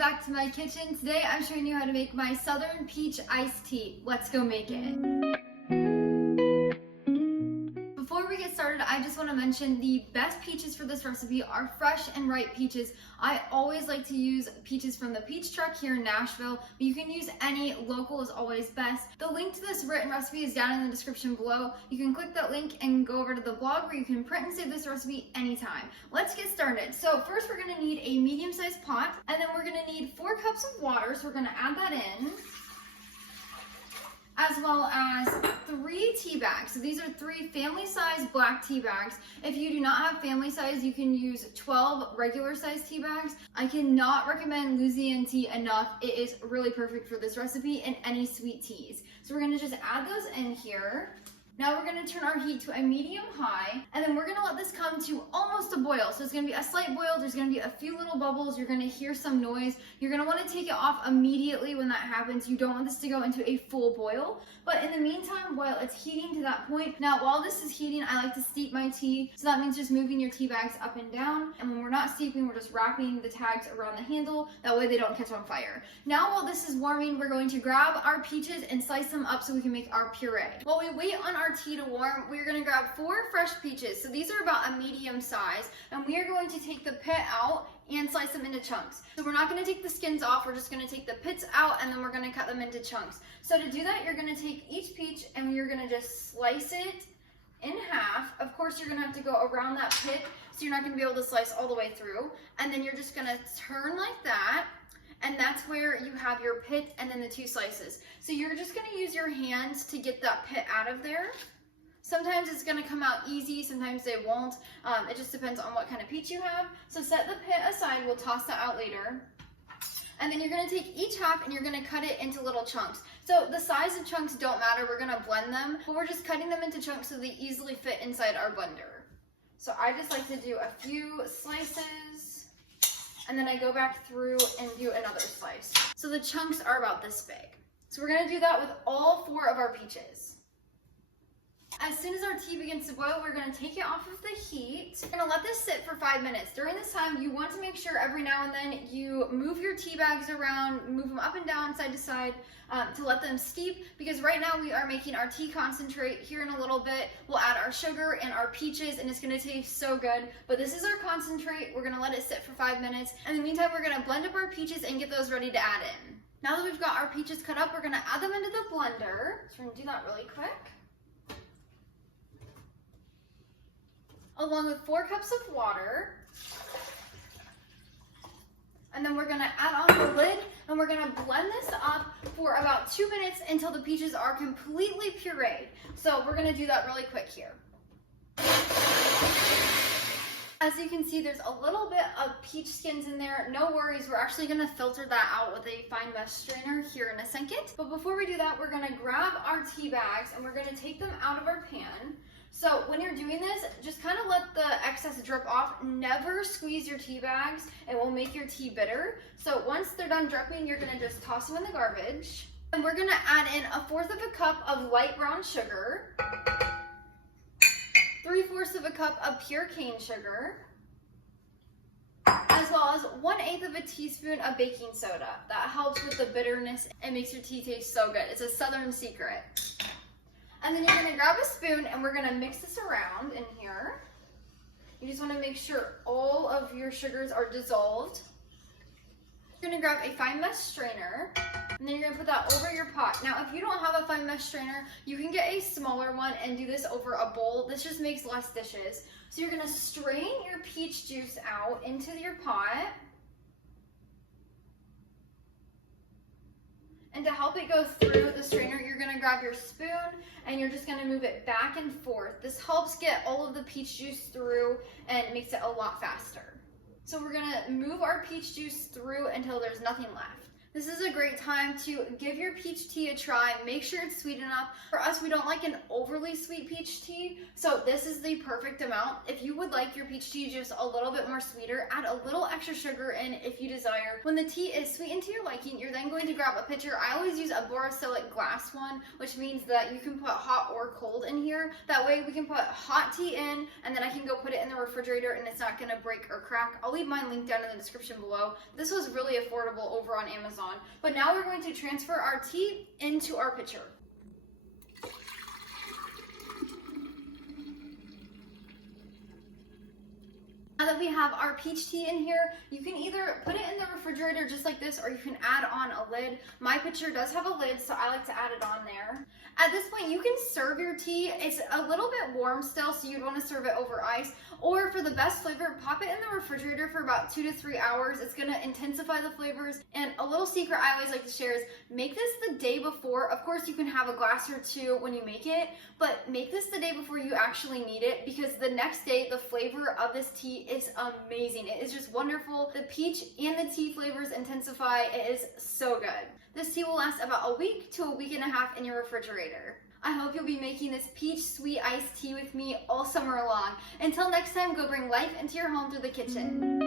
back to my kitchen. Today I'm showing you how to make my Southern Peach Iced Tea. Let's go make it. Before we get started, I just want to mention the best peaches for this recipe are fresh and ripe peaches. I always like to use peaches from the Peach Truck here in Nashville, but you can use any. Local is always best. The link to this written recipe is down in the description below. You can click that link and go over to the blog where you can print and save this recipe anytime. Let's get started. So first we're going to need a medium-sized pot, and then we're going to need 4 cups of water, so we're going to add that in, as well as 3 tea bags. So these are 3 family-size black tea bags. If you do not have family size, you can use 12 regular-sized tea bags. I cannot recommend Louisiana tea enough. It is really perfect for this recipe and any sweet teas. So we're gonna just add those in here. Now we're gonna turn our heat to a medium-high, and then we're gonna let this come to almost a boil. So it's gonna be a slight boil, there's gonna be a few little bubbles, you're gonna hear some noise. You're gonna wanna take it off immediately when that happens. You don't want this to go into a full boil. But in the meantime, while it's heating to that point, now while this is heating, I like to steep my tea. So that means just moving your tea bags up and down. And when we're not steeping, we're just wrapping the tags around the handle. That way they don't catch on fire. Now while this is warming, we're going to grab our peaches and slice them up so we can make our puree. While we wait on our tea to warm, we're gonna grab 4 fresh peaches. So these are about a medium size, and we are going to take the pit out and slice them into chunks. So we're not gonna take the skins off, we're just gonna take the pits out and then we're gonna cut them into chunks. So to do that, you're gonna take each peach and you're gonna just slice it in half. Of course, you're gonna have to go around that pit, so you're not gonna be able to slice all the way through. And then you're just gonna turn like that, and that's where you have your pit and then the 2 slices. So you're just gonna use your hands to get that pit out of there. Sometimes it's gonna come out easy, sometimes they won't. It just depends on what kind of peach you have. So set the pit aside, we'll toss that out later. And then you're gonna take each half and you're gonna cut it into little chunks. So the size of chunks don't matter, we're gonna blend them, but we're just cutting them into chunks so they easily fit inside our blender. So I just like to do a few slices, and then I go back through and do another slice. So the chunks are about this big. So we're gonna do that with all 4 of our peaches. As soon as our tea begins to boil, we're gonna take it off of the heat. We're gonna let this sit for 5 minutes. During this time, you want to make sure every now and then you move your tea bags around, move them up and down, side to side, to let them steep, because right now we are making our tea concentrate. Here in a little bit, we'll add our sugar and our peaches, and it's gonna taste so good. But this is our concentrate. We're gonna let it sit for 5 minutes. In the meantime, we're gonna blend up our peaches and get those ready to add in. Now that we've got our peaches cut up, we're gonna add them into the blender. So we're gonna do that really quick. Along with 4 cups of water. And then we're gonna add on the lid, and we're gonna blend this up for about 2 minutes until the peaches are completely pureed. So we're gonna do that really quick here. As you can see, there's a little bit of peach skins in there. No worries, we're actually gonna filter that out with a fine mesh strainer here in a second. But before we do that, we're gonna grab our tea bags and we're gonna take them out of our pan. So when you're doing this, just kind of let the excess drip off. Never squeeze your tea bags. It will make your tea bitter. So once they're done dripping, you're gonna just toss them in the garbage. And we're gonna add in 1/4 cup of light brown sugar, 3/4 cup of pure cane sugar, as well as 1/8 teaspoon of baking soda. That helps with the bitterness and makes your tea taste so good. It's a Southern secret. And then you're gonna grab a spoon and we're gonna mix this around in here. You just wanna make sure all of your sugars are dissolved. You're gonna grab a fine mesh strainer, and then you're gonna put that over your pot. Now, if you don't have a fine mesh strainer, you can get a smaller one and do this over a bowl. This just makes less dishes. So you're gonna strain your peach juice out into your pot. And to help it go through the strainer, you're gonna grab your spoon and you're just gonna move it back and forth. This helps get all of the peach juice through and makes it a lot faster. So we're gonna move our peach juice through until there's nothing left. This is a great time to give your peach tea a try. Make sure it's sweet enough. For us, we don't like an overly sweet peach tea, so this is the perfect amount. If you would like your peach tea just a little bit more sweeter, add a little extra sugar in if you desire. When the tea is sweetened to your liking, you're then going to grab a pitcher. I always use a borosilicate glass one, which means that you can put hot or cold in here. That way we can put hot tea in, and then I can go put it in the refrigerator and it's not gonna break or crack. I'll leave mine linked down in the description below. This was really affordable over on Amazon. But now we're going to transfer our tea into our pitcher. Now that we have our peach tea in here, you can either put it in the refrigerator just like this, or you can add on a lid. My pitcher does have a lid, so I like to add it on there. At this point, you can serve your tea. It's a little bit warm still, so you'd want to serve it over ice. Or for the best flavor, pop it in the refrigerator for about 2 to 3 hours. It's gonna intensify the flavors. And a little secret I always like to share is make this the day before. Of course, you can have a glass or two when you make it, but make this the day before you actually need it, because the next day, the flavor of this tea is amazing. It is just wonderful. The peach and the tea flavors intensify. It is so good. This tea will last about a week to a week and a half in your refrigerator. I hope you'll be making this peach sweet iced tea with me all summer long. Until next time, go bring life into your home through the kitchen.